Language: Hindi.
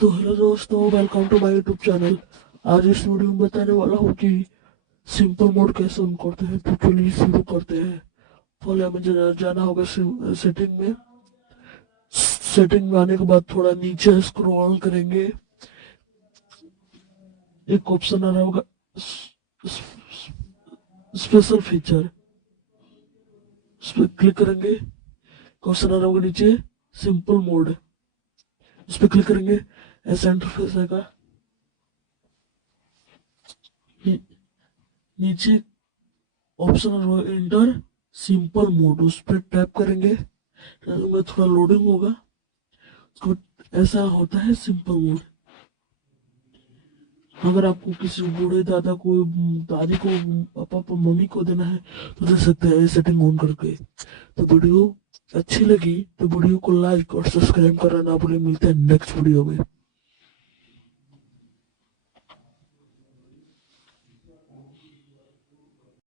तो हेलो दोस्तों, welcome to my YouTube channel. आज इस वीडियो में बताने वाला हूँ कि सिंपल मोड कैसे ऑन करते हैं। तो चलिए शुरू करते हैं। पहले हमें जाना होगा सेटिंग में। सेटिंग में आने के बाद थोड़ा नीचे स्क्रॉल करेंगे। एक ऑप्शन आ रहा होगा स्पेशल फीचर, उस पर क्लिक करेंगे। ऑप्शन आ रहा होगा नीचे सिंपल मोड, उस पर क्लिक करेंगे। ऐसा इंटरफेस आएगा। नीचे ऑप्शन आ रहा होगा इंटर सिंपल मोड, उस पर टैप करेंगे। में थोड़ा लोडिंग होगा। तो ऐसा होता है सिंपल मोड। अगर आपको किसी बूढ़े दादा को, दादी को, पापा मम्मी को देना है तो दे सकते हैं सेटिंग ऑन करके। तो वीडियो अच्छी लगी तो वीडियो को लाइक और सब्सक्राइब करना ना भूलें। मिलते हैं नेक्स्ट वीडियो में।